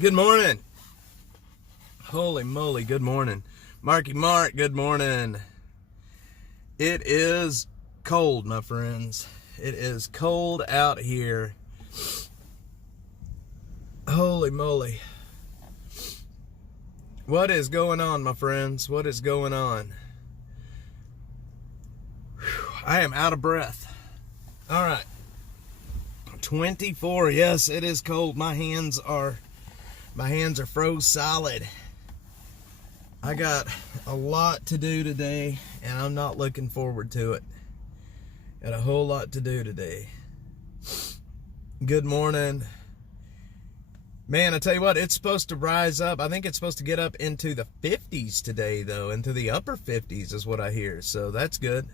Good morning. Holy moly, good morning. Marky Mark, good morning. It is cold, my friends. It is cold out here. Holy moly. What is going on, my friends? What is going on? I am out of breath. All right. 24. Yes, it is cold. My hands are froze solid. I got a lot to do today, and I'm not looking forward to it. Got a whole lot to do today. Good morning. Man, I tell you what, it's supposed to rise up. I think it's supposed to get up into the 50s today, though. Into the upper 50s is what I hear. So that's good.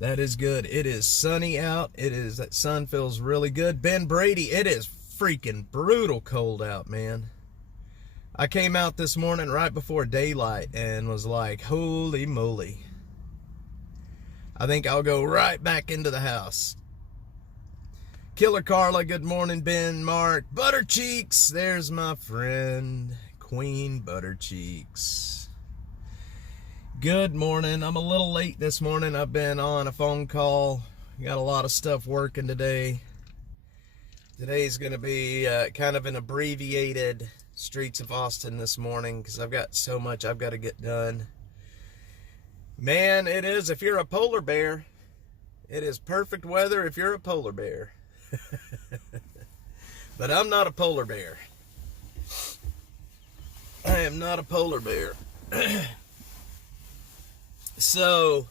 That is good. It is sunny out. That sun feels really good. Ben Brady, it is freaking brutal cold out, man. I came out this morning right before daylight and was like, holy moly. I think I'll go right back into the house. Killer Carla, good morning. Ben, Mark, Butter Cheeks, there's my friend, Queen Butter Cheeks. Good morning. I'm a little late this morning. I've been on a phone call. Got a lot of stuff working today. Today's going to be kind of an abbreviated Streets of Austin this morning because I've got so much I've got to get done. Man, it is, if you're a polar bear, it is perfect weather if you're a polar bear. But I'm not a polar bear. I am not a polar bear. So,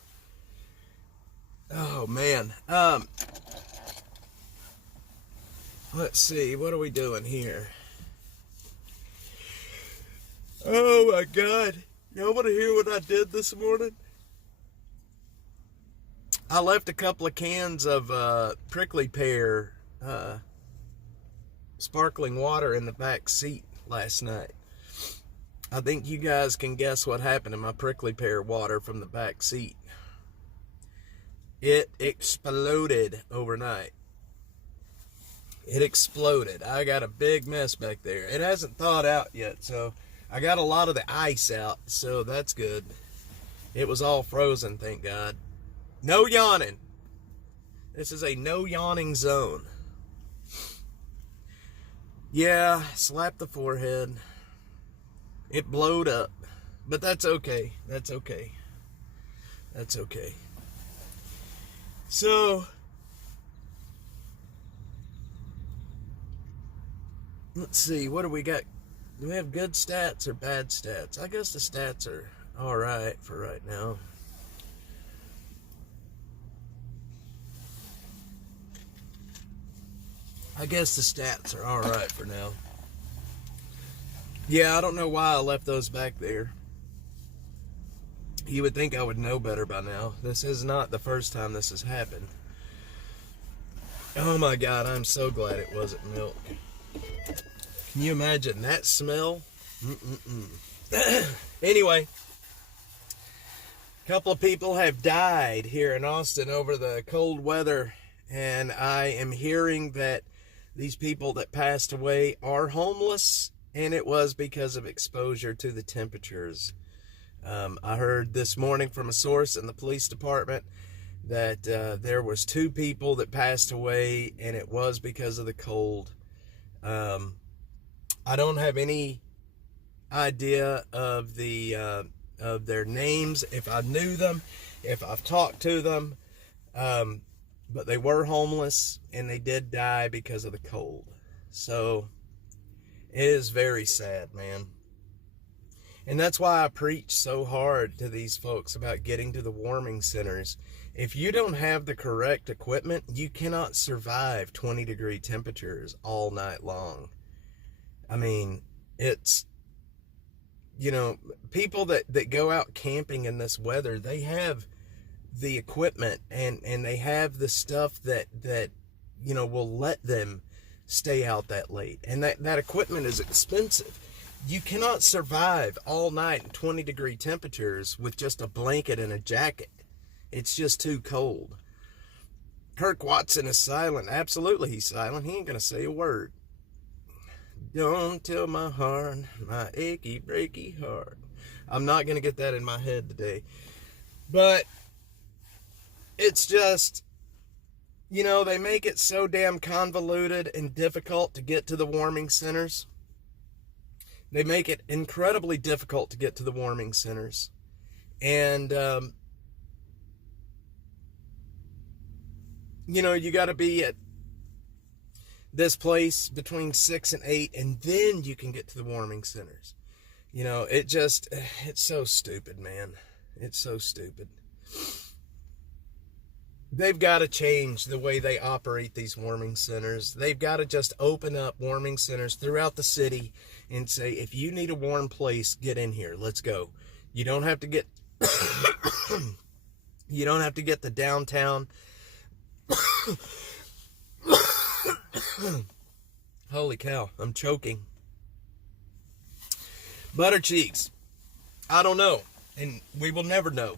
oh man. Let's see, what are we doing here? Oh my God. Y'all want to hear what I did this morning? I left a couple of cans of prickly pear sparkling water in the back seat last night. I think you guys can guess what happened to my prickly pear water from the back seat. It exploded overnight. It exploded. I got a big mess back there. It hasn't thawed out yet, so I got a lot of the ice out, so that's good. It was all frozen, thank God. No yawning. This is a no yawning zone. Yeah, slap the forehead. It blowed up, but that's okay. That's okay. That's okay. So, let's see, what do we got? Do we have good stats or bad stats? I guess the stats are all right for right now. I guess the stats are all right for now. Yeah, I don't know why I left those back there. You would think I would know better by now. This is not the first time this has happened. Oh my God, I'm so glad it wasn't milk. Can you imagine that smell? Anyway, a couple of people have died here in Austin over the cold weather, and I am hearing that these people that passed away are homeless, and it was because of exposure to the temperatures. I heard this morning from a source in the police department that there was 2 people that passed away, and it was because of the cold. I don't have any idea of of their names, if I knew them, if I've talked to them, but they were homeless and they did die because of the cold. So it is very sad, man. And that's why I preach so hard to these folks about getting to the warming centers. If you don't have the correct equipment, you cannot survive 20-degree temperatures all night long. I mean, it's, you know, people that go out camping in this weather, they have the equipment and they have the stuff that you know, will let them stay out that late. And that equipment is expensive. You cannot survive all night in 20-degree temperatures with just a blanket and a jacket. It's just too cold. Kirk Watson is silent. Absolutely, he's silent. He ain't going to say a word. Don't tell my heart, my achy, breaky heart. I'm not going to get that in my head today. But it's just, they make it so damn convoluted and difficult to get to the warming centers. They make it incredibly difficult to get to the warming centers. And, you got to be at this between 6 and 8, and then you can get to the warming centers. It's so stupid, man. It's so stupid. They've got to change the way they operate these warming centers. They've got to just open up warming centers throughout the city and say, if you need a warm place, get in here. Let's go. You don't have to get you don't have to get to downtown. Holy cow, I'm choking. Butter cheeks. I don't know. And we will never know.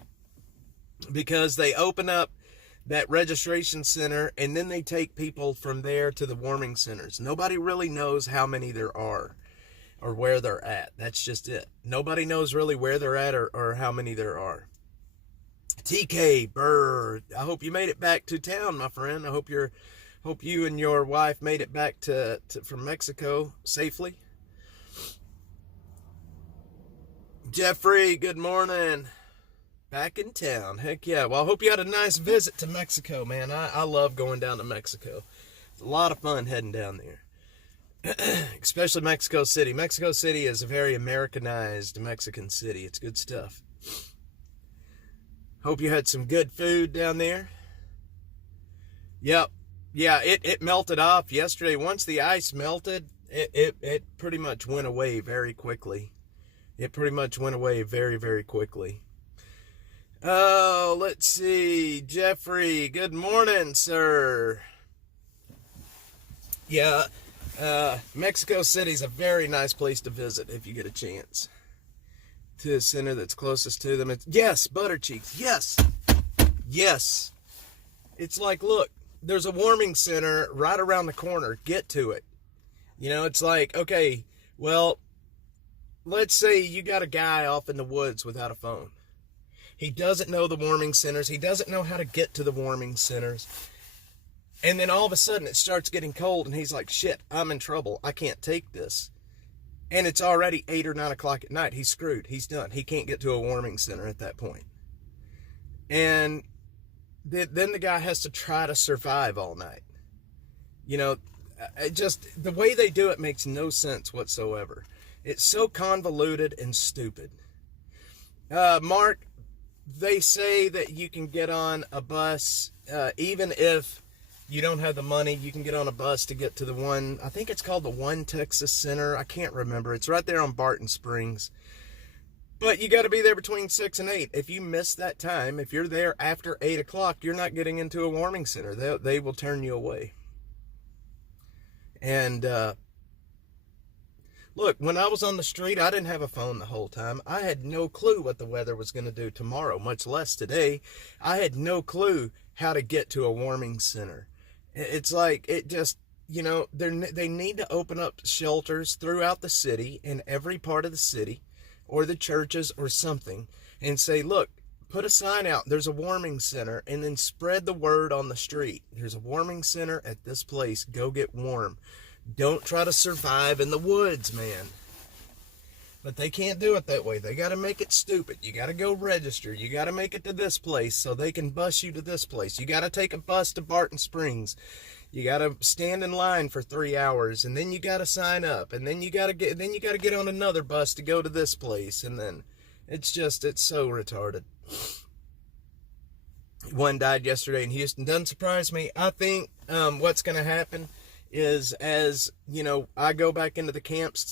Because they open up that registration center and then they take people from there to the warming centers. Nobody really knows how many there are or where they're at. That's just it. Nobody knows really where they're at or how many there are. TK, Burr, I hope you made it back to town, my friend. I hope you and your wife made it back from Mexico safely. Jeffrey, good morning. Back in town. Heck yeah. Well, I hope you had a nice visit to Mexico, man. I love going down to Mexico. It's a lot of fun heading down there. Especially Mexico City. Mexico City is a very Americanized Mexican city. It's good stuff. Hope you had some good food down there. Yep. Yeah, it melted off yesterday. Once the ice melted, it pretty much went away very quickly. It pretty much went away very, very quickly. Oh, let's see. Jeffrey, good morning, sir. Yeah, Mexico City's a very nice place to visit if you get a chance. To the center that's closest to them. Yes, Butter Cheeks. Yes. Yes. It's like, look, there's a warming center right around the corner. Get to it. It's like, okay, well, let's say you got a guy off in the woods without a phone. He doesn't know the warming centers. He doesn't know how to get to the warming centers. And then all of a sudden it starts getting cold and he's like, shit, I'm in trouble. I can't take this. And it's already 8 or 9 o'clock at night. He's screwed. He's done. He can't get to a warming center at that point. And then the guy has to try to survive all night. The way they do it makes no sense whatsoever. It's so convoluted and stupid. Mark, they say that you can get on a bus, even if you don't have the money, you can get on a bus to get to the one, I think it's called the One Texas Center. I can't remember. It's right there on Barton Springs. But you got to be there between 6 and 8. If you miss that time, if you're there after 8 o'clock, you're not getting into a warming center. They will turn you away. And, look, when I was on the street, I didn't have a phone the whole time. I had no clue what the weather was going to do tomorrow, much less today. I had no clue how to get to a warming center. It's like, it just, they need to open up shelters throughout the city, in every part of the city, or the churches or something, and say, look, put a sign out, there's a warming center, and then spread the word on the street. There's a warming center at this place. Go get warm. Don't try to survive in the woods, man. But they can't do it that way. They got to make it stupid. You got to go register. You got to make it to this place so they can bus you to this place. You got to take a bus to Barton Springs. You got to stand in line for 3 hours, and then you got to sign up, and then you got to get on another bus to go to this place, and then it's so retarded. One died yesterday in Houston. Doesn't surprise me. I think what's going to happen is, as I go back into the camps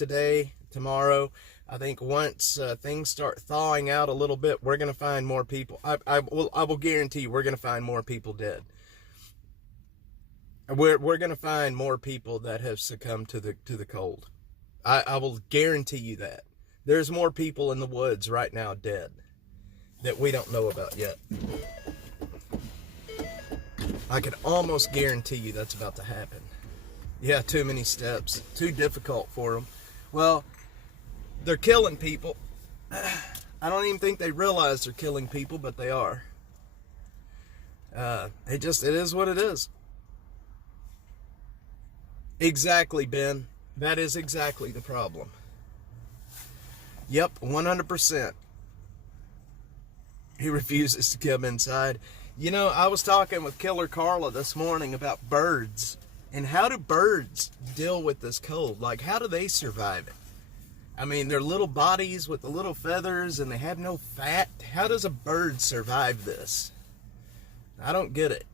tomorrow, I think once things start thawing out a little bit, we're going to find more people. I will guarantee you we're going to find more people dead. We're going to find more people that have succumbed to the cold. I will guarantee you that. There's more people in the woods right now dead that we don't know about yet. I can almost guarantee you that's about to happen. Yeah, too many steps. Too difficult for them. Well, they're killing people. I don't even think they realize they're killing people, but they are. It is what it is. Exactly, Ben. That is exactly the problem. Yep, 100%. He refuses to come inside. You know, I was talking with Killer Carla this morning about birds. And how do birds deal with this cold? Like, how do they survive it? I mean, they're little bodies with the little feathers and they have no fat. How does a bird survive this? I don't get it.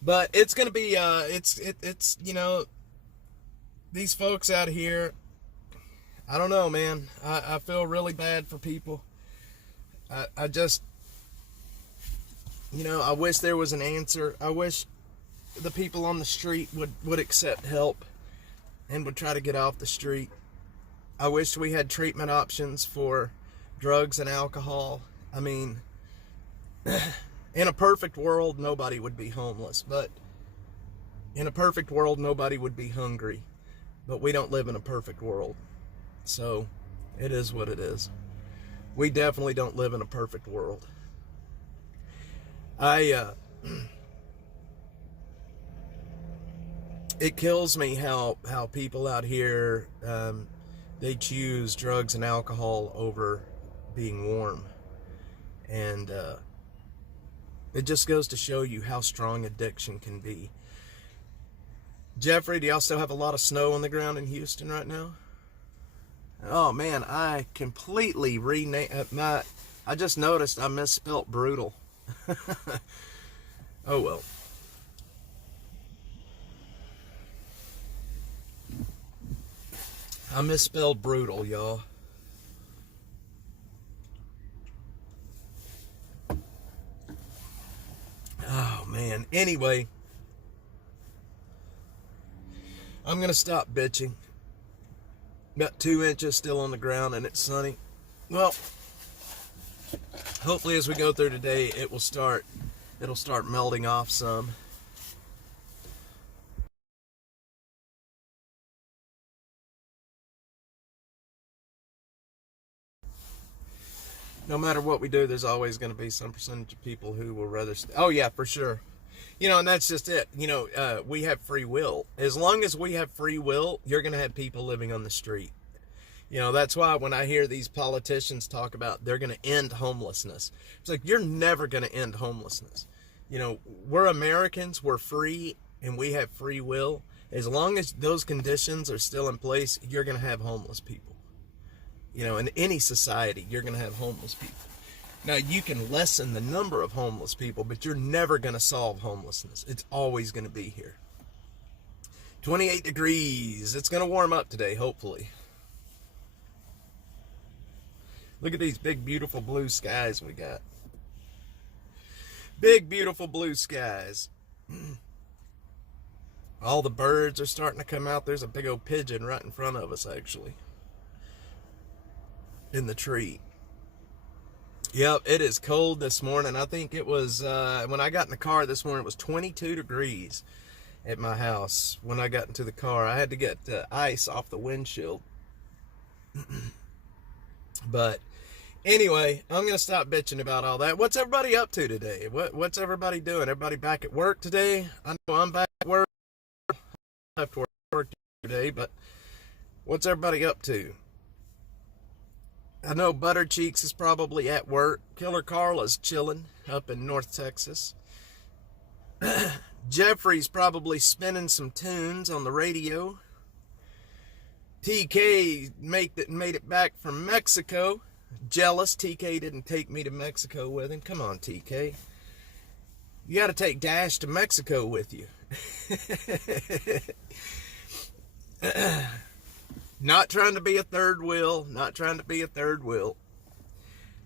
But it's going to be, it's you know, these folks out here, I don't know, man. I feel really bad for people. I just, you know, I wish there was an answer. I wish the people on the street would accept help and would try to get off the street. I wish we had treatment options for drugs and alcohol. I mean, in a perfect world, nobody would be homeless. But in a perfect world, nobody would be hungry. But we don't live in a perfect world. So it is what it is. We definitely don't live in a perfect world. It kills me how people out here, they choose drugs and alcohol over being warm. And it just goes to show you how strong addiction can be. Jeffrey, do y'all still have a lot of snow on the ground in Houston right now? Oh man, I completely renamed I just noticed I misspelt brutal. Oh well. I misspelled brutal, y'all. Oh man. Anyway, I'm gonna stop bitching. About 2 inches still on the ground and it's sunny. Well, hopefully as we go through today, it'll start melting off some. No matter what we do, there's always going to be some percentage of people who will rather oh yeah, for sure. You know, and that's just it. You know, we have free will. As long as we have free will, you're going to have people living on the street. You know, that's why when I hear these politicians talk about they're going to end homelessness, it's like, you're never going to end homelessness. You know, we're Americans, we're free, and we have free will. As long as those conditions are still in place, you're going to have homeless people. You know, in any society, you're going to have homeless people. Now, you can lessen the number of homeless people, but you're never going to solve homelessness. It's always going to be here. 28 degrees. It's going to warm up today, hopefully. Look at these big, beautiful blue skies we got. Big, beautiful blue skies. All the birds are starting to come out. There's a big old pigeon right in front of us, actually. In the tree. Yep, it is cold this morning. I think it was, when I got in the car this morning, it was 22 degrees at my house when I got into the car. I had to get ice off the windshield. But anyway, I'm going to stop bitching about all that. What's everybody up to today? What's everybody doing? Everybody back at work today? I know I'm back at work. I left work today, but what's everybody up to? I know Butter Cheeks is probably at work. Killer Carla's chilling up in North Texas. Jeffrey's probably spinning some tunes on the radio. TK made it back from Mexico. Jealous TK didn't take me to Mexico with him. Come on, TK. You got to take Dash to Mexico with you. Not trying to be a third wheel. Not trying to be a third wheel.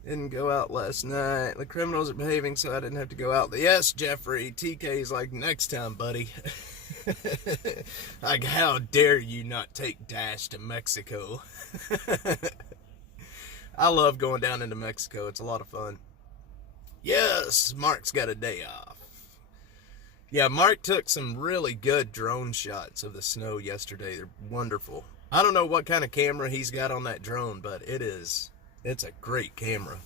Didn't go out last night. The criminals are behaving so I didn't have to go out. Yes, Jeffrey. TK's like, next time, buddy. Like, how dare you not take Dash to Mexico? I love going down into Mexico. It's a lot of fun. Yes, Mark's got a day off. Yeah, Mark took some really good drone shots of the snow yesterday. They're wonderful. I don't know what kind of camera he's got on that drone, but it's a great camera.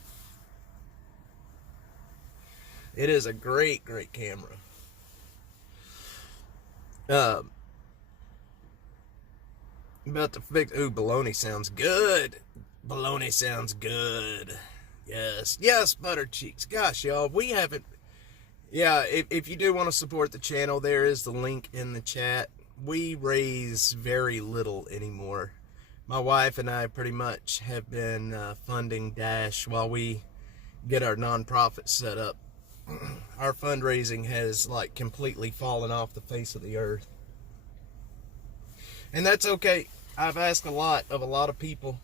It is a great, great camera. About to fix. Ooh, bologna sounds good. Bologna sounds good. Yes, yes, butter cheeks. Gosh, y'all, we haven't. Yeah, if you do want to support the channel, there is the link in the chat. We raise very little anymore. My wife and I pretty much have been funding Dash while we get our nonprofit set up. Our fundraising has like completely fallen off the face of the earth. And that's okay. I've asked a lot of a lot of people,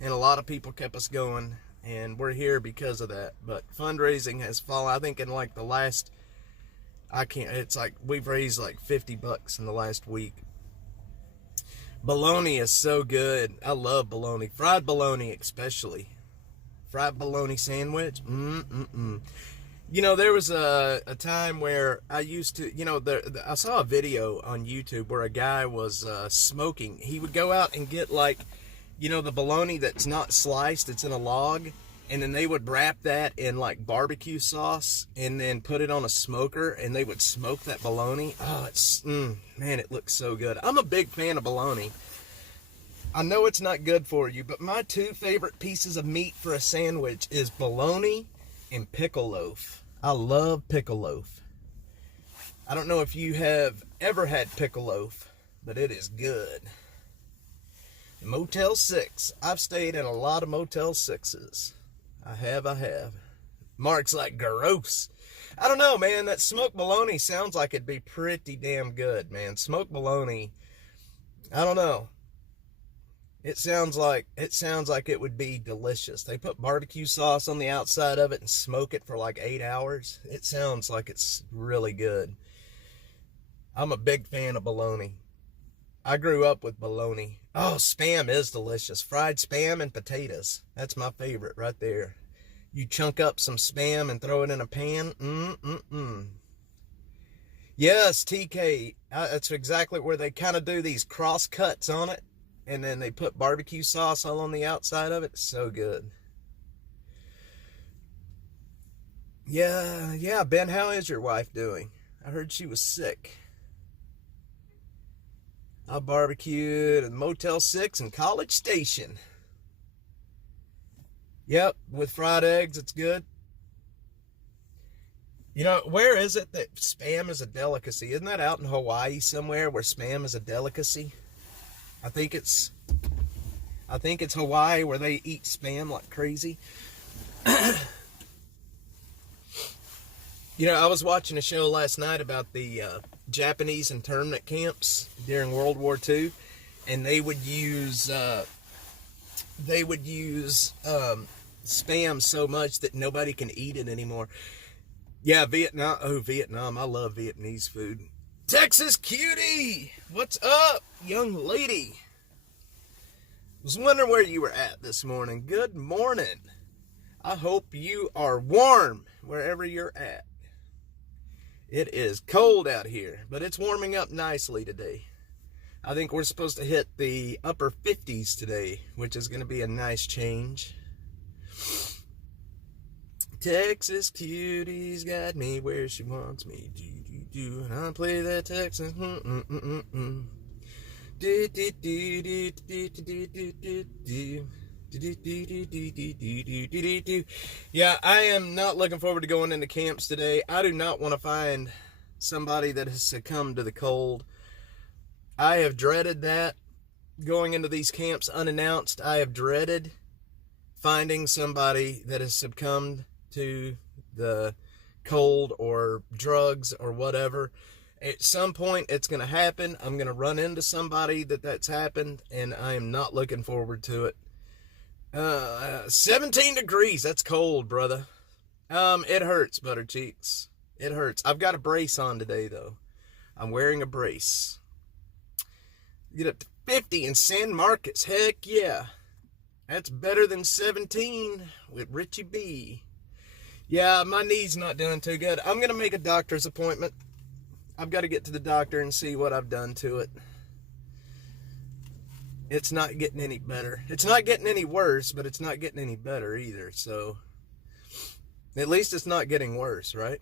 and a lot of people kept us going, and we're here because of that. But fundraising has fallen. I think in like the last, it's like we've raised like $50 in the last week. Bologna is so good. I love bologna. Fried bologna especially. Fried bologna sandwich. You know, there was a time where I used to, you know, I saw a video on YouTube where a guy was smoking. He would go out and get like, you know, the bologna that's not sliced, it's in a log, and then they would wrap that in like barbecue sauce and then put it on a smoker, and they would smoke that bologna. Oh, it's, man, it looks so good. I'm a big fan of bologna. I know it's not good for you, but my two favorite pieces of meat for a sandwich is bologna and pickle loaf. I love pickle loaf. I don't know if you have ever had pickle loaf, but it is good. Motel 6. I've stayed in a lot of Motel 6s. I have. Mark's like, gross. I don't know, man. That smoked bologna sounds like it'd be pretty damn good, man. Smoked bologna, I don't know. It sounds like it would be delicious. They put barbecue sauce on the outside of it and smoke it for like 8 hours. It sounds like it's really good. I'm a big fan of bologna. I grew up with bologna. Oh, Spam is delicious. Fried Spam and potatoes. That's my favorite right there. You chunk up some Spam and throw it in a pan. Yes, TK. That's exactly where they kind of do these cross cuts on it. And then they put barbecue sauce all on the outside of it. So good. Yeah, Ben, how is your wife doing? I heard she was sick. I barbecued at Motel 6 in College Station. Yep, with fried eggs, it's good. You know, where is it that Spam is a delicacy? Isn't that out in Hawaii somewhere where Spam is a delicacy? I think it's Hawaii where they eat Spam like crazy. You know, I was watching a show last night about the Japanese internment camps during World War II, and they would use Spam so much that nobody can eat it anymore. Yeah, Vietnam. Oh, Vietnam. I love Vietnamese food. Texas Cutie! What's up, young lady? Was wondering where you were at this morning. Good morning. I hope you are warm wherever you're at. It is cold out here, but it's warming up nicely today. I think we're supposed to hit the upper 50s today, which is going to be a nice change. Texas Cutie's got me where she wants me. And I play that Texas. Yeah, I am not looking forward to going into camps today. I do not want to find somebody that has succumbed to the cold. I have dreaded that. Going into these camps unannounced, I have dreaded finding somebody that has succumbed to the cold or drugs or whatever. At some point it's going to happen. I'm going to run into somebody that's happened, and I am not looking forward to it. 17 degrees, that's cold, brother. It hurts, butter cheeks. It hurts. I've got a brace on today though. I'm wearing a brace. Get up to 50 in San Marcos. Heck yeah. That's better than 17 with Richie B. Yeah, my knee's not doing too good. I'm going to make a doctor's appointment. I've got to get to the doctor and see what I've done to it. It's not getting any better. It's not getting any worse, but it's not getting any better either. So at least it's not getting worse, right?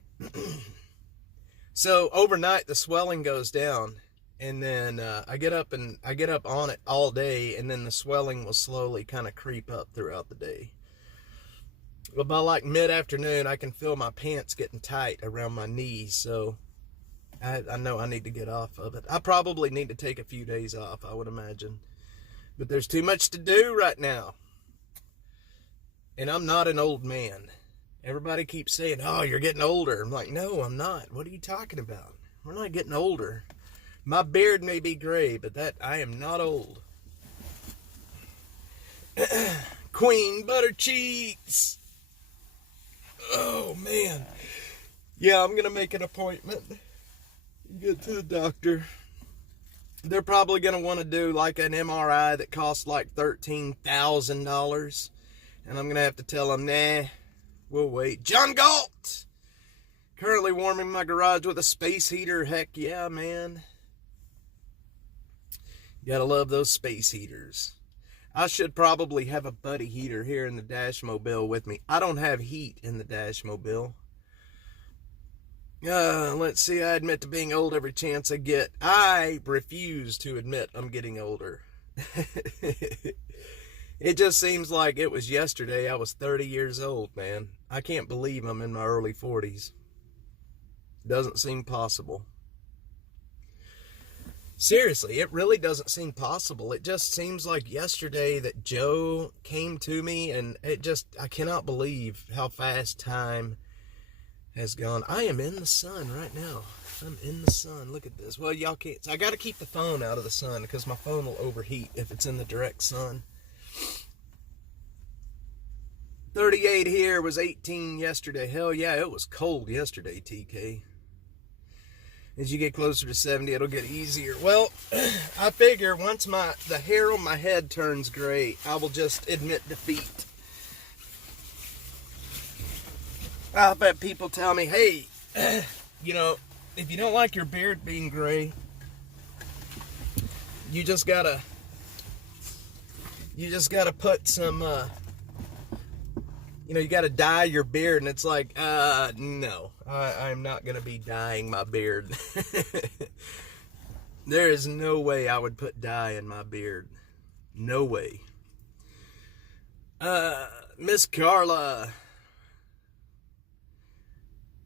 So overnight the swelling goes down, and then I get up on it all day, and then the swelling will slowly kind of creep up throughout the day. But by like mid-afternoon, I can feel my pants getting tight around my knees, so I know I need to get off of it. I probably need to take a few days off, I would imagine. But there's too much to do right now. And I'm not an old man. Everybody keeps saying, oh, you're getting older. I'm like, no, I'm not. What are you talking about? We're not getting older. My beard may be gray, but I am not old. Queen butter cheeks. Oh, man. Yeah, I'm going to make an appointment. Get to the doctor. They're probably going to want to do like an MRI that costs like $13,000. And I'm going to have to tell them, nah, we'll wait. John Galt! Currently warming my garage with a space heater. Heck yeah, man. You gotta love those space heaters. I should probably have a buddy heater here in the Dashmobile with me. I don't have heat in the Dashmobile. Let's see, I admit to being old every chance I get. I refuse to admit I'm getting older. It just seems like it was yesterday I was 30 years old, man. I can't believe I'm in my early 40s. Doesn't seem possible. Seriously, it really doesn't seem possible. It just seems like yesterday that Joe came to me, and I cannot believe how fast time has gone. I am in the sun right now. I'm in the sun. Look at this. Well, y'all can't. I got to keep the phone out of the sun because my phone will overheat if it's in the direct sun. 38 here, was 18 yesterday. Hell yeah, it was cold yesterday, TK. As you get closer to 70, it'll get easier. Well, I figure once the hair on my head turns gray, I will just admit defeat. I bet people tell me, hey, you know, if you don't like your beard being gray, you just gotta put some, you know, you gotta dye your beard. And it's like, no, I'm not gonna be dyeing my beard. There is no way I would put dye in my beard. No way. Miss Carla.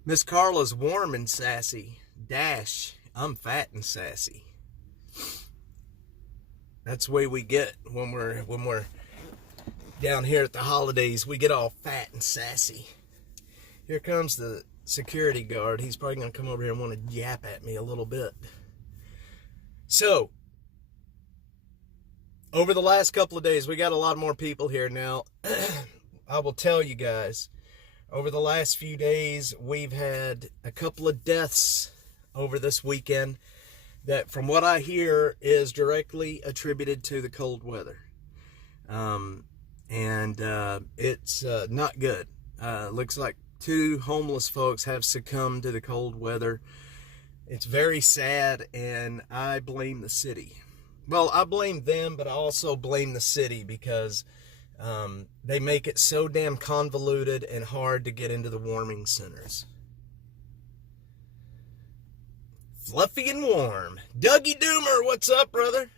Miss Carla's warm and sassy. Dash, I'm fat and sassy. That's the way we get when we're down here at the holidays. We get all fat and sassy. Here comes the security guard. He's probably going to come over here and want to yap at me a little bit. So, over the last couple of days, we got a lot more people here now. I will tell you guys, over the last few days, we've had a couple of deaths over this weekend that, from what I hear, is directly attributed to the cold weather. It's not good. Looks like 2 homeless folks have succumbed to the cold weather. It's very sad, and I blame the city. Well, I blame them, but I also blame the city because they make it so damn convoluted and hard to get into the warming centers. Fluffy and warm. Dougie Doomer, what's up, brother?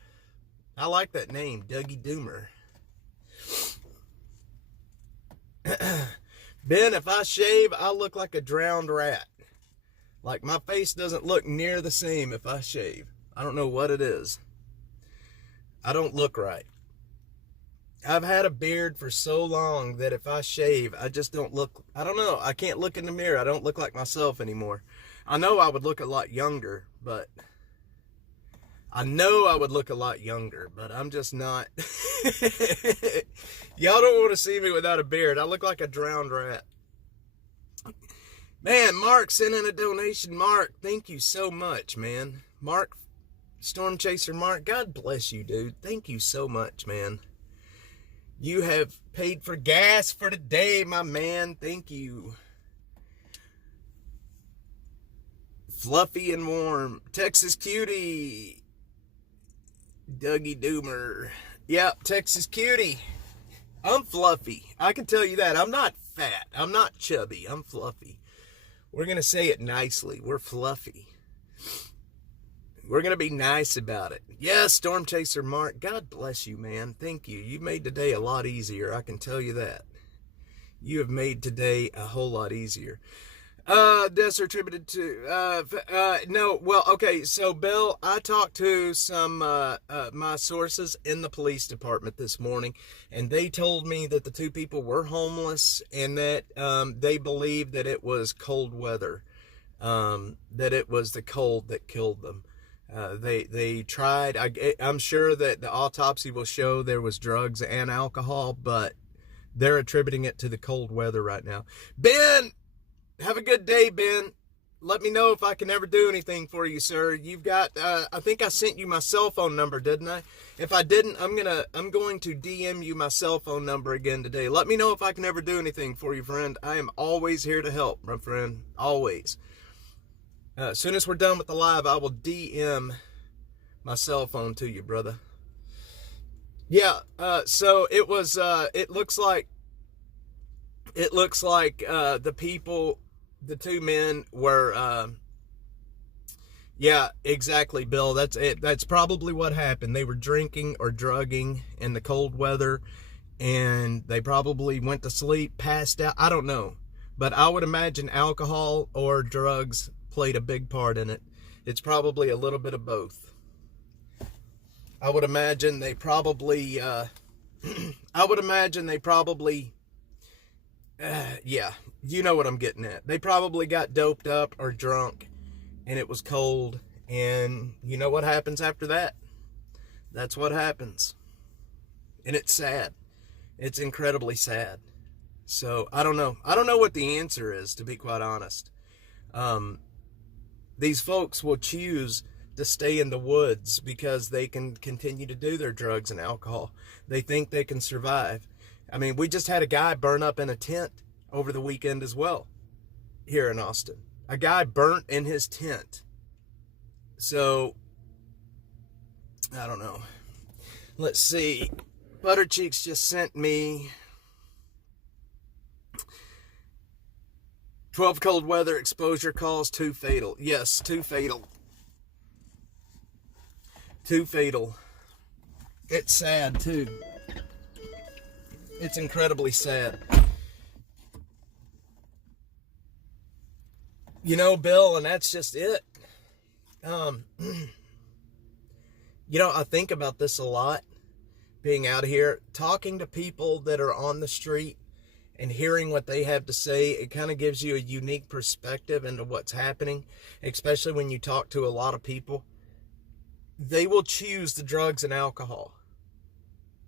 I like that name, Dougie Doomer. Ben, if I shave, I look like a drowned rat. Like, my face doesn't look near the same if I shave. I don't know what it is. I don't look right. I've had a beard for so long that if I shave, I just don't look, I don't know, I can't look in the mirror. I don't look like myself anymore. I know I would look a lot younger, but I'm just not. Y'all don't want to see me without a beard. I look like a drowned rat. Man, Mark sent in a donation. Mark, thank you so much, man. Mark, Storm Chaser Mark, God bless you, dude. Thank you so much, man. You have paid for gas for today, my man. Thank you. Fluffy and warm. Texas cutie. Dougie Doomer. Yep, Texas cutie. I'm fluffy. I can tell you that. I'm not fat. I'm not chubby. I'm fluffy. We're going to say it nicely. We're fluffy. We're going to be nice about it. Yes, Storm Chaser Mark. God bless you, man. Thank you. You made today a lot easier. I can tell you that. You have made today a whole lot easier. Deaths are attributed to, no, well, okay, so Bill, I talked to some, my sources in the police department this morning, and they told me that the two people were homeless, and that, they believed that it was cold weather, that it was the cold that killed them. They tried, I'm sure that the autopsy will show there was drugs and alcohol, but they're attributing it to the cold weather right now. Ben! Have a good day, Ben. Let me know if I can ever do anything for you, sir. You've got, I think I sent you my cell phone number, didn't I? If I didn't, I'm going to DM you my cell phone number again today. Let me know if I can ever do anything for you, friend. I am always here to help, my friend. Always. As soon as we're done with the live, I will DM my cell phone to you, brother. Yeah, so it was, it looks like the people, the two men were, yeah, exactly, Bill. That's it. That's probably what happened. They were drinking or drugging in the cold weather, and they probably went to sleep, passed out. I don't know, but I would imagine alcohol or drugs played a big part in it. It's probably a little bit of both. I would imagine they probably, yeah, you know what I'm getting at. They probably got doped up or drunk, and it was cold, and you know what happens after that? That's what happens. And it's sad. It's incredibly sad. So, I don't know. I don't know what the answer is, to be quite honest. These folks will choose to stay in the woods because they can continue to do their drugs and alcohol. They think they can survive. I mean, we just had a guy burn up in a tent over the weekend as well here in Austin. A guy burnt in his tent. So, I don't know. Let's see. Buttercheeks just sent me 12 cold weather exposure calls, 2 fatal. Yes, 2 fatal. 2 fatal. It's sad, too. It's incredibly sad. You know, Bill, and that's just it. You know, I think about this a lot, being out here, talking to people that are on the street and hearing what they have to say. It kind of gives you a unique perspective into what's happening, especially when you talk to a lot of people. They will choose the drugs and alcohol.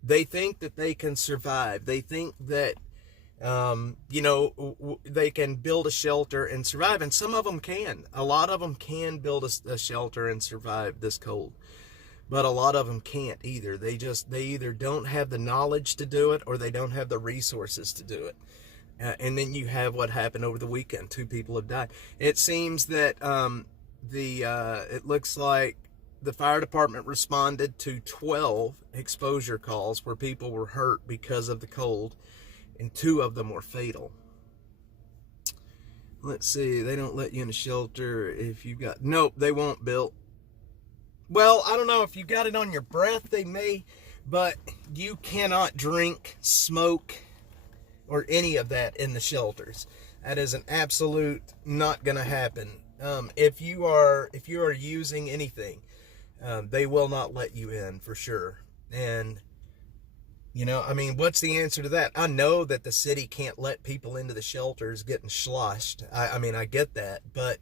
They think that they can survive. They think that, you know, they can build a shelter and survive. And some of them can. A lot of them can build a shelter and survive this cold. But a lot of them can't either. They either don't have the knowledge to do it, or they don't have the resources to do it. And then you have what happened over the weekend. 2 people have died. It seems that it looks like the fire department responded to 12 exposure calls where people were hurt because of the cold, and 2 of them were fatal. Let's see, they don't let you in a shelter if you got, nope, they won't, Bill. Well, I don't know, if you got it on your breath, they may, but you cannot drink, smoke, or any of that in the shelters. That is an absolute not gonna happen. If you are using anything, they will not let you in for sure. And, you know, I mean, what's the answer to that? I know that the city can't let people into the shelters getting sloshed. I mean, I get that, but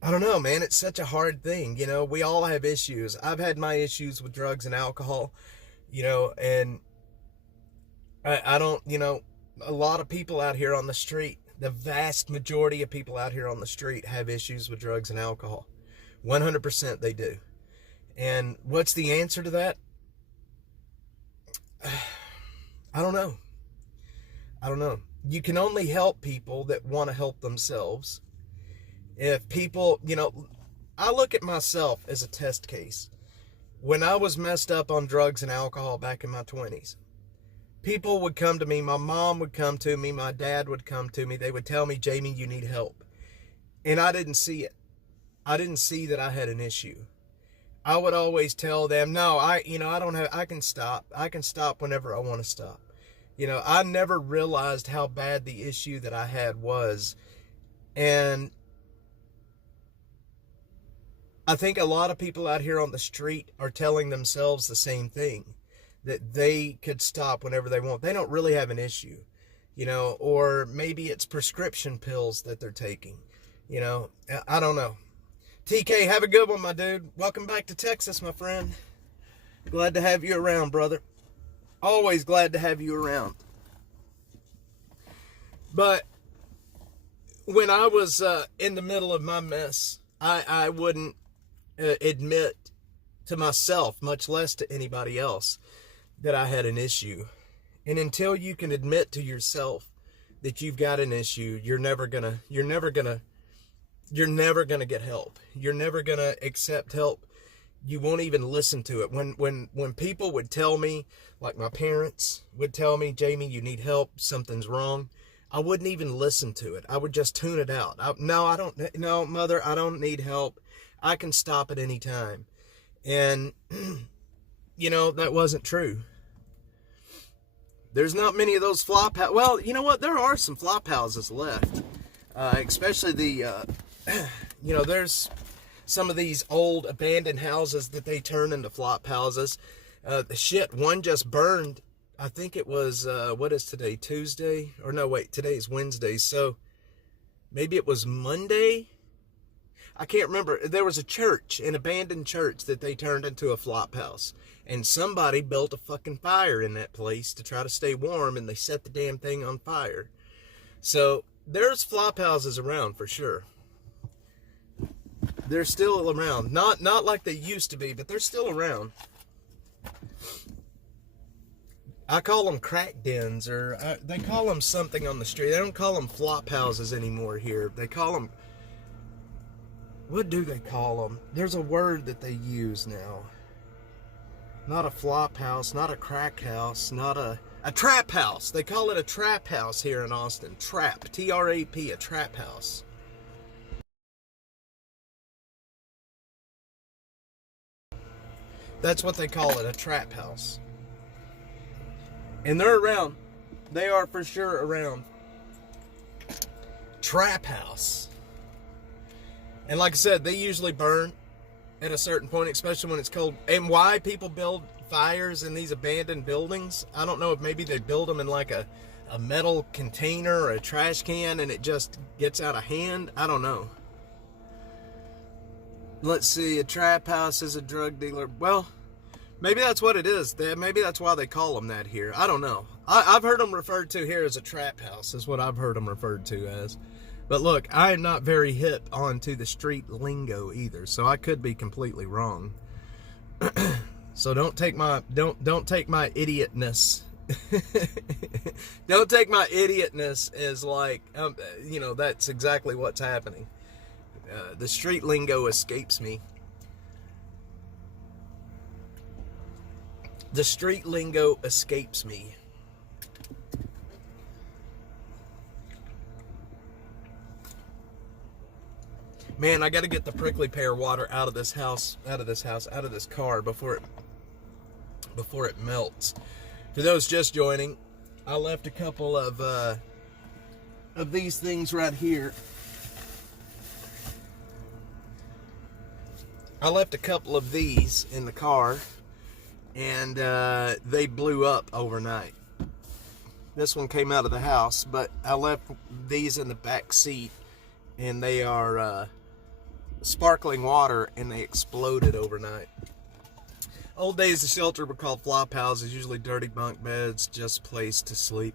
I don't know, man. It's such a hard thing. You know, we all have issues. I've had my issues with drugs and alcohol, you know, and I don't, you know, a lot of people out here on the street, the vast majority of people out here on the street have issues with drugs and alcohol. 100% they do. And what's the answer to that? I don't know. I don't know. You can only help people that want to help themselves. If people, I look at myself as a test case. When I was messed up on drugs and alcohol back in my 20s, people would come to me. My mom would come to me. My dad would come to me. They would tell me, Jamie, you need help. And I didn't see it. I didn't see that I had an issue. I would always tell them, no, I can stop. I can stop whenever I want to stop. I never realized how bad the issue that I had was. And I think a lot of people out here on the street are telling themselves the same thing, that they could stop whenever they want. They don't really have an issue, or maybe it's prescription pills that they're taking. I don't know. TK, have a good one, my dude. Welcome back to Texas, my friend. Glad to have you around, brother. Always glad to have you around. But when I was in the middle of my mess, I wouldn't admit to myself, much less to anybody else, that I had an issue. And until you can admit to yourself that you've got an issue, you're never gonna get help. You're never gonna accept help. You won't even listen to it. When people would tell me, like my parents would tell me, Jamie, you need help, something's wrong, I wouldn't even listen to it. I would just tune it out. No, mother, I don't need help. I can stop at any time. And, that wasn't true. There's not many of those flop houses. Well, you know what? There are some flop houses left. Especially there's some of these old abandoned houses that they turn into flop houses. One just burned. I think it was, what is today? Tuesday? Or no, wait, today's Wednesday. So maybe it was Monday? I can't remember. There was a church, an abandoned church that they turned into a flop house. And somebody built a fucking fire in that place to try to stay warm, and they set the damn thing on fire. So there's flop houses around for sure. They're still around. Not like they used to be, but they're still around. I call them crack dens, or they call them something on the street. They don't call them flop houses anymore here. They call them, what do they call them? There's a word that they use now. Not a flop house, not a crack house, not a trap house. They call it a trap house here in Austin. Trap, T-R-A-P, a trap house. That's what they call it, a trap house. And they're around. They are for sure around. Trap house. And like I said, they usually burn at a certain point, especially when it's cold. And why people build fires in these abandoned buildings, I don't know if maybe they build them in like a metal container or a trash can and it just gets out of hand. I don't know. Let's see, a trap house is a drug dealer. Well, maybe that's what it is. Maybe that's why they call them that here. I don't know. I've heard them referred to here as a trap house, is what I've heard them referred to as. But look, I am not very hip onto the street lingo either, so I could be completely wrong. So don't take my idiotness. Don't take my idiotness as like, that's exactly what's happening. The street lingo escapes me. The street lingo escapes me. Man, I got to get the prickly pear water out of this car before it melts. For those just joining, I left a couple of these things right here. I left a couple of these in the car, and they blew up overnight. This one came out of the house, but I left these in the back seat, and they are sparkling water, and they exploded overnight. Old days of shelter were called flop houses, usually dirty bunk beds, just a place to sleep.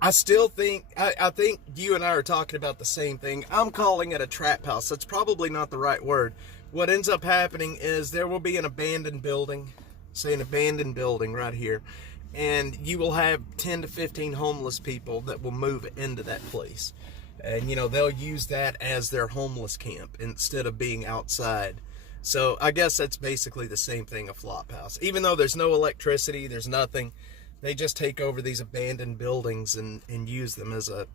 I still think, I think you and I are talking about the same thing. I'm calling it a trap house. That's probably not the right word. What ends up happening is there will be an abandoned building, say an abandoned building right here, and you will have 10 to 15 homeless people that will move into that place. And, you know, they'll use that as their homeless camp instead of being outside. So I guess that's basically the same thing, a flop house. Even though there's no electricity, there's nothing, they just take over these abandoned buildings and use them as a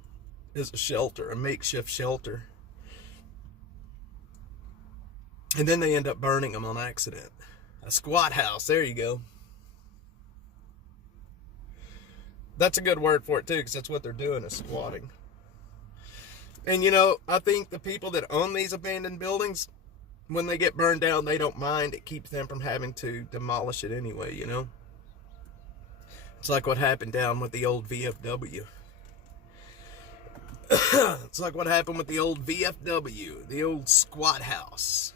shelter, a makeshift shelter. And then they end up burning them on accident. A squat house, there you go. That's a good word for it too, because that's what they're doing, is squatting. And you know, I think the people that own these abandoned buildings, when they get burned down, they don't mind. It keeps them from having to demolish it anyway, you know? It's like what happened down with the old VFW. It's like what happened with the old VFW, the old squat house.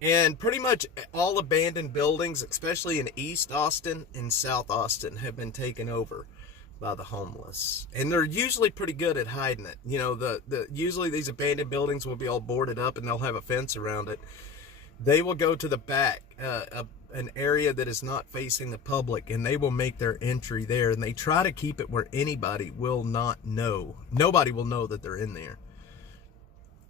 And pretty much all abandoned buildings, especially in East Austin and South Austin, have been taken over by the homeless. And they're usually pretty good at hiding it. You know, usually these abandoned buildings will be all boarded up and they'll have a fence around it. They will go to the back, an area that is not facing the public, and they will make their entry there. And they try to keep it where anybody will not know. Nobody will know that they're in there.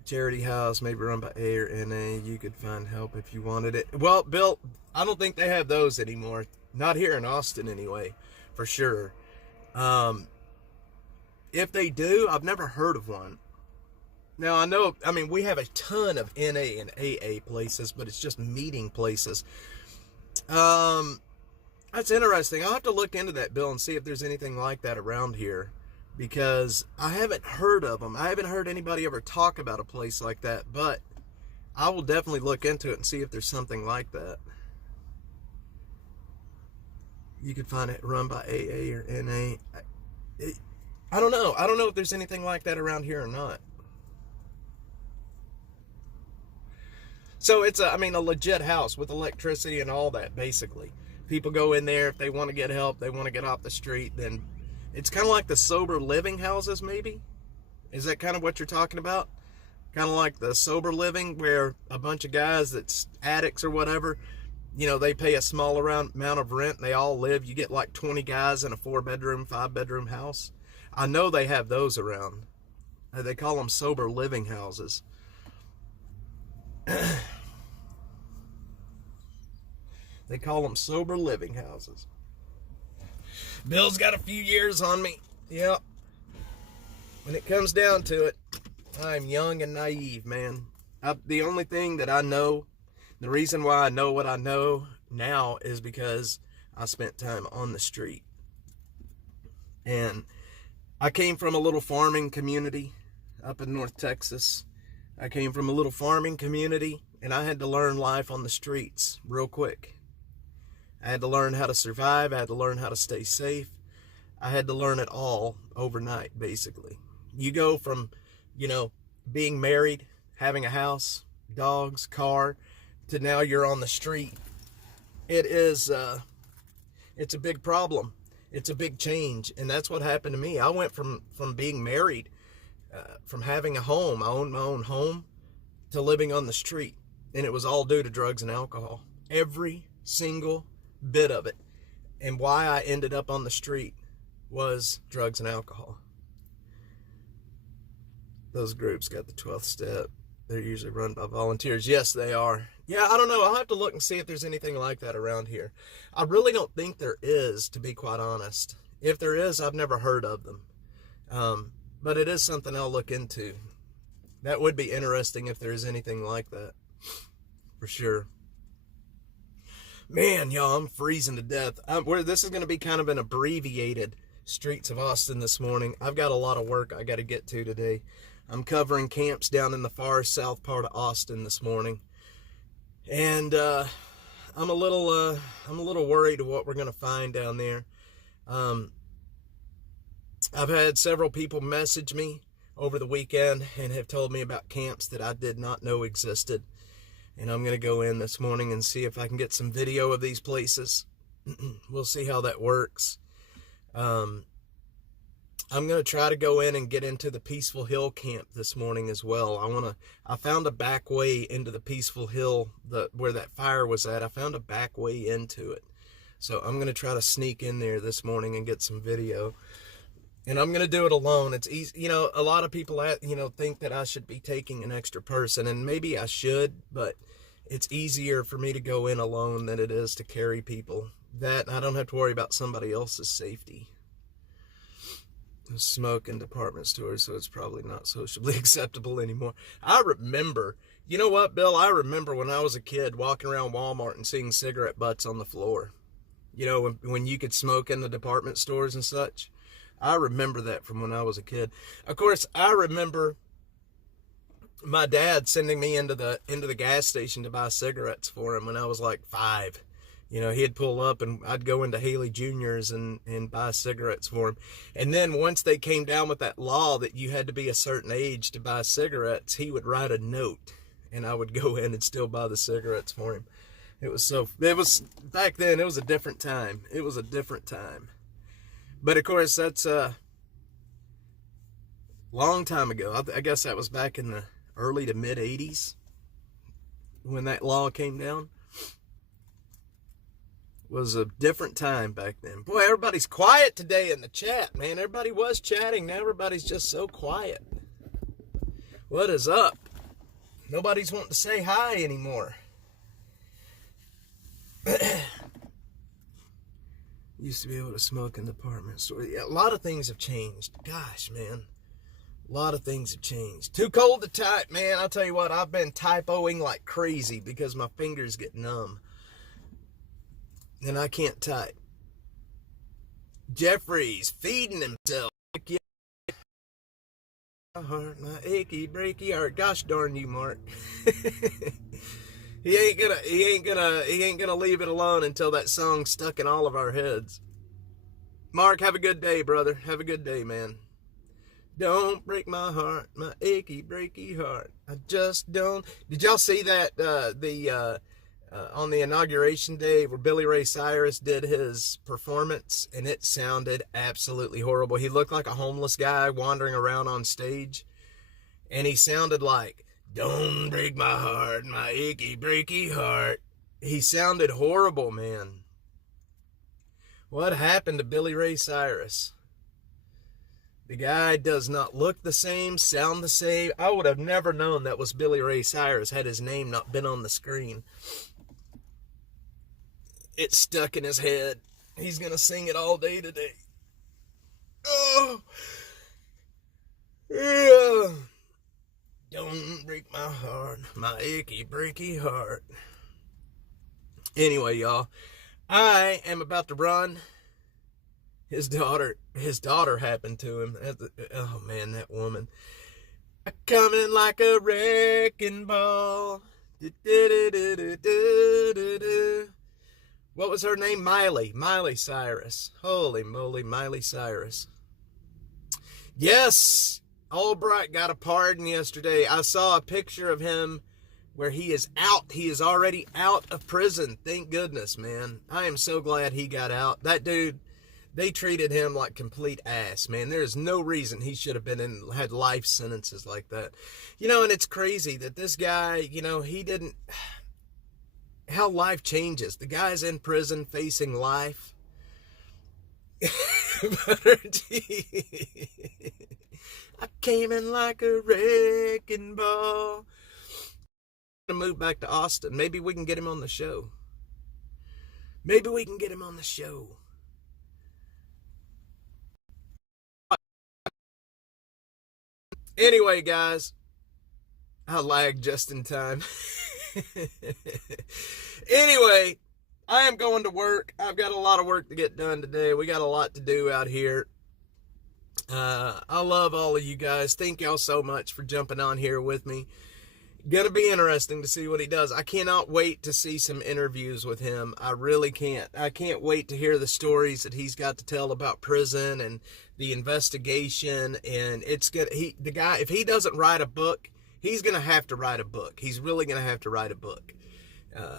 Charity house, maybe run by A or NA. You could find help if you wanted it. Well, Bill, I don't think they have those anymore. Not here in Austin anyway, for sure. If they do, I've never heard of one. Now, I mean, we have a ton of NA and AA places, but it's just meeting places. That's interesting. I'll have to look into that, Bill, and see if there's anything like that around here, because I haven't heard of them. I haven't heard anybody ever talk about a place like that, but I will definitely look into it and see if there's something like that. You could find it run by AA or NA. I don't know. I don't know if there's anything like that around here or not. So it's a legit house with electricity and all that, basically. People go in there if they want to get help, they want to get off the street, then it's kind of like the sober living houses, maybe? Is that kind of what you're talking about? Kind of like the sober living, where a bunch of guys that's addicts or whatever, you know, they pay a small amount of rent and they all live. You get like 20 guys in a 4-bedroom, 5-bedroom house. I know they have those around. They call them sober living houses. They call them sober living houses. Bill's got a few years on me. Yep. When it comes down to it, I'm young and naive, man. The only thing that I know, the reason why I know what I know now is because I spent time on the street. And I came from a little farming community up in North Texas. I came from a little farming community, and I had to learn life on the streets real quick. I had to learn how to survive. I had to learn how to stay safe. I had to learn it all overnight, basically. You go from, you know, being married, having a house, dogs, car, to now you're on the street. It's a big problem. It's a big change, and that's what happened to me. I went from being married, from having a home, I owned my own home, to living on the street, and it was all due to drugs and alcohol. Every single bit of it. And why I ended up on the street was drugs and alcohol. Those groups got the 12th step. They're usually run by volunteers. Yes, they are. Yeah, I don't know. I'll have to look and see if there's anything like that around here. I really don't think there is, to be quite honest. If there is, I've never heard of them. But it is something I'll look into. That would be interesting if there is anything like that. For sure. Man, y'all, I'm freezing to death. This is going to be kind of an abbreviated Streets of Austin this morning. I've got a lot of work I got to get to today. I'm covering camps down in the far south part of Austin this morning. And I'm a little worried of what we're going to find down there. I've had several people message me over the weekend and have told me about camps that I did not know existed. And I'm going to go in this morning and see if I can get some video of these places. We'll see how that works. I'm going to try to go in and get into the Peaceful Hill camp this morning as well. I found a back way into the Peaceful Hill, where that fire was at. I found a back way into it. So I'm going to try to sneak in there this morning and get some video. And I'm going to do it alone. It's easy. You know, a lot of people, think that I should be taking an extra person, and maybe I should, but it's easier for me to go in alone than it is to carry people. That, I don't have to worry about somebody else's safety. Smoke in department stores, so it's probably not socially acceptable anymore. I remember, you know what, Bill? I remember when I was a kid walking around Walmart and seeing cigarette butts on the floor. You know, when you could smoke in the department stores and such. I remember that from when I was a kid. Of course, I remember my dad sending me into the gas station to buy cigarettes for him when I was like 5. You know, he'd pull up and I'd go into Haley Jr.'s and buy cigarettes for him. And then once they came down with that law that you had to be a certain age to buy cigarettes, he would write a note and I would go in and still buy the cigarettes for him. It was back then, it was a different time. It was a different time. But of course, that's a long time ago. I guess that was back in the early to mid 80s when that law came down. Was a different time back then. Boy, everybody's quiet today in the chat, man. Everybody was chatting. Now everybody's just so quiet. What is up? Nobody's wanting to say hi anymore. Used to be able to smoke in the department store. Yeah, a lot of things have changed. Gosh, man. A lot of things have changed. Too cold to type, man. I'll tell you what, I've been typoing like crazy because my fingers get numb. And I can't type. Jeffrey's feeding himself. My heart, my achy, breaky heart. Gosh darn you, Mark. He ain't gonna leave it alone until that song's stuck in all of our heads. Mark, have a good day, brother. Have a good day, man. Don't break my heart, my achy, breaky heart. I just don't. Did y'all see that on the inauguration day where Billy Ray Cyrus did his performance, and it sounded absolutely horrible. He looked like a homeless guy wandering around on stage, and he sounded like, don't break my heart, my achy, breaky heart. He sounded horrible, man. What happened to Billy Ray Cyrus? The guy does not look the same, sound the same. I would have never known that was Billy Ray Cyrus had his name not been on the screen. It's stuck in his head. He's going to sing it all day today. Oh. Yeah. Don't break my heart, my achy, breaky heart. Anyway, y'all, I am about to run. His daughter happened to him. Oh, man, that woman. Coming like a wrecking ball. What was her name? Miley Cyrus. Holy moly, Miley Cyrus. Yes, Albright got a pardon yesterday. I saw a picture of him where he is out. He is already out of prison. Thank goodness, man. I am so glad he got out. That dude, they treated him like complete ass, man. There is no reason he should have had life sentences like that. You know, and it's crazy that this guy, he didn't... How life changes. The guy's in prison facing life. I came in like a wrecking ball. I'm gonna move back to Austin. Maybe we can get him on the show. Anyway, guys, I lagged just in time. Anyway, I am going to work. I've got a lot of work to get done today. We got a lot to do out here. I love all of you guys. Thank y'all so much for jumping on here with me. Gonna be interesting to see what he does. I cannot wait to see some interviews with him. I really can't. I can't wait to hear the stories that he's got to tell about prison and the investigation. And the guy, if he doesn't write a book, he's gonna have to write a book. He's really gonna have to write a book.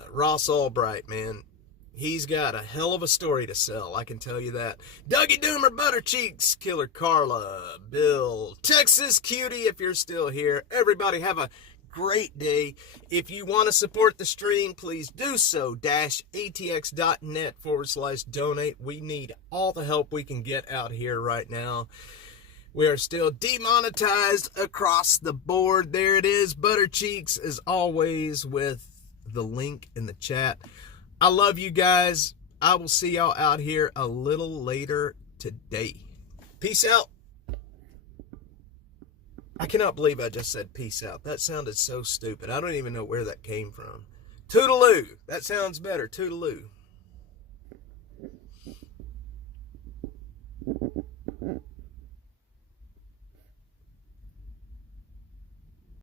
Ross Albright, man, he's got a hell of a story to sell. I can tell you that. Dougie Doomer, Buttercheeks, Killer Carla, Bill, Texas Cutie, if you're still here. Everybody have a great day. If you want to support the stream, please do so. -atx.net/donate. We need all the help we can get out here right now. We are still demonetized across the board. There it is. Butter Cheeks, as always, with the link in the chat. I love you guys. I will see y'all out here a little later today. Peace out. I cannot believe I just said peace out. That sounded so stupid. I don't even know where that came from. Toodaloo. That sounds better. Toodaloo.